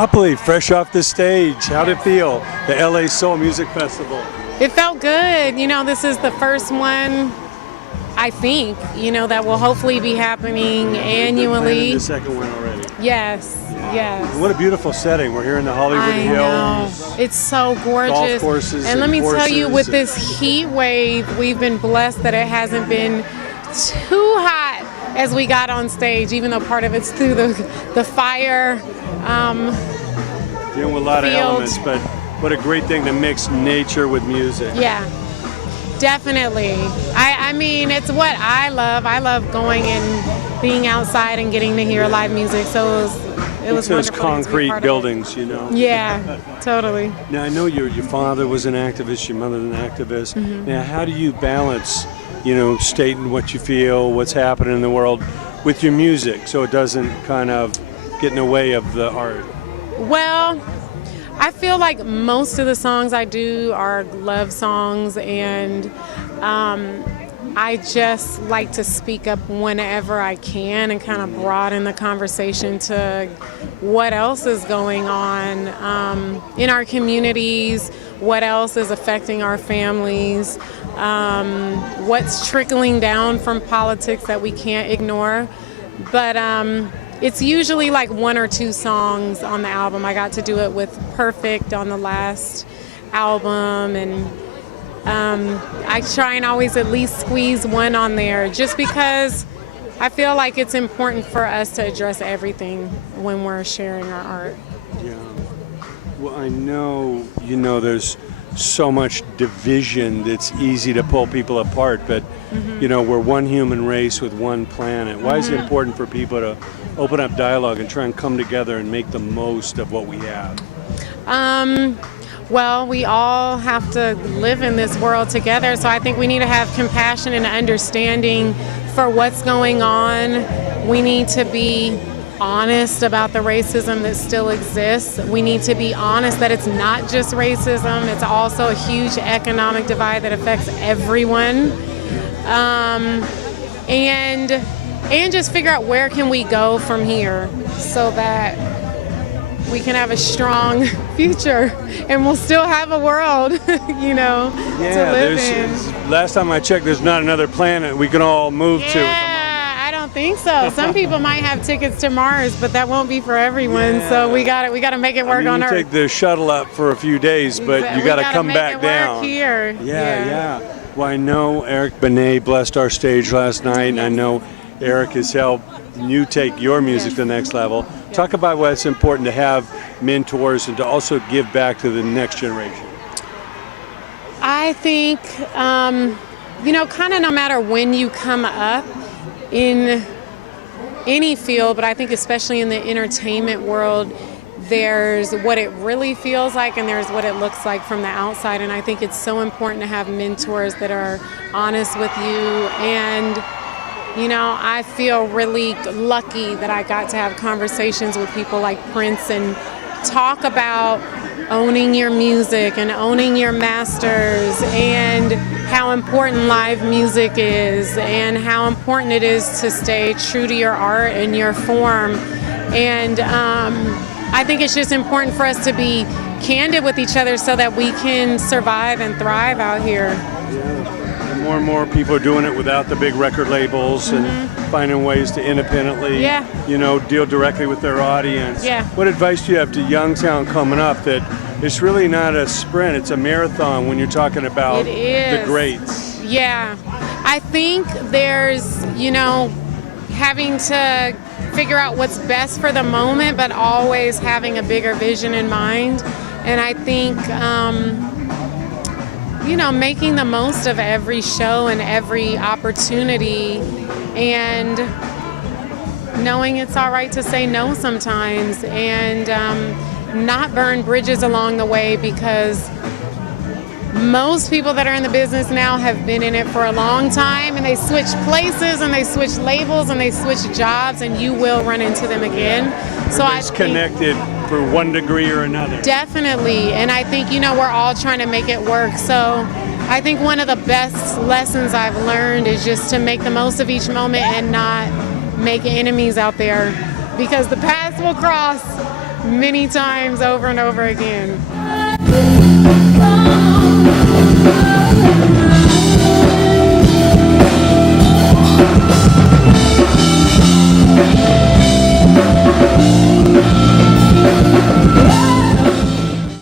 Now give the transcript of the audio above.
Goapele, fresh off the stage. How'd it feel? The LA Soul Music Festival. It felt good. You know, this is the first one, I think, you know, that will hopefully be happening annually. The second one already. Yes, yes. What a beautiful setting. We're here in the Hollywood I know. Hills. It's so gorgeous. Golf courses and let me tell you, with and- this heat wave, we've been blessed that it hasn't been too hot as we got on stage, even though part of it's through the fire. Dealing with a lot of field. elements, but what a great thing to mix nature with music. Yeah, definitely. I mean, it's what I love. I love going and being outside and getting to hear live music. So it was Those wonderful to be concrete part of it. buildings, you know. Yeah, totally. Now I know your father was an activist, your mother's an activist. Now how do you balance, you know, stating what you feel, what's happening in the world with your music so it doesn't kind of get in the way of the art? Well, I feel like most of the songs I do are love songs, and I just like to speak up whenever I can and kind of broaden the conversation to what else is going on in our communities, what else is affecting our families, what's trickling down from politics that we can't ignore. But it's usually like one or two songs on the album. I got to do it with Perfect on the last album, and I try and always at least squeeze one on there just because I feel like it's important for us to address everything when we're sharing our art. Yeah. Well, I know, you know, there's so much division that's easy to pull people apart, but you know, we're one human race with one planet. Why is it important for people to open up dialogue and try and come together and make the most of what we have? Well, we all have to live in this world together, so I think we need to have compassion and understanding for what's going on. We need to be honest about the racism that still exists. We need to be honest that it's not just racism, it's also a huge economic divide that affects everyone. And just figure out where can we go from here so that we can have a strong future and we'll still have a world, you know, to live in. Last time I checked, there's not another planet we can all move to. Yeah, I don't think so. Some people might have tickets to Mars, but that won't be for everyone. So we got to make it work on you Earth. take the shuttle up for a few days, but you got to come back down. Here. Yeah. Well, I know Eric Benet blessed our stage last night, and I know Eric has helped you take your music to the next level. Talk about why it's important to have mentors and to also give back to the next generation. I think, you know, kind of no matter when you come up in any field, but I think especially in the entertainment world, there's what it really feels like and there's what it looks like from the outside. And I think it's so important to have mentors that are honest with you. And, you know, I feel really lucky that I got to have conversations with people like Prince and talk about owning your music and owning your masters and how important live music is and how important it is to stay true to your art and your form. And I think it's just important for us to be candid with each other so that we can survive and thrive out here. Yeah. And more people are doing it without the big record labels and finding ways to independently, you know, deal directly with their audience. Yeah. What advice do you have to young talent coming up that it's really not a sprint, it's a marathon when you're talking about the greats? Yeah. I think there's, you know, having to figure out what's best for the moment, but always having a bigger vision in mind. And I think, you know, making the most of every show and every opportunity and knowing it's all right to say no sometimes and not burn bridges along the way, because most people that are in the business now have been in it for a long time, and they switch places and they switch labels and they switch jobs, and you will run into them again. So I think connected for one degree or another. Definitely, and I think, you know, we're all trying to make it work. So I think one of the best lessons I've learned is just to make the most of each moment and not make enemies out there, because the paths will cross many times over and over again.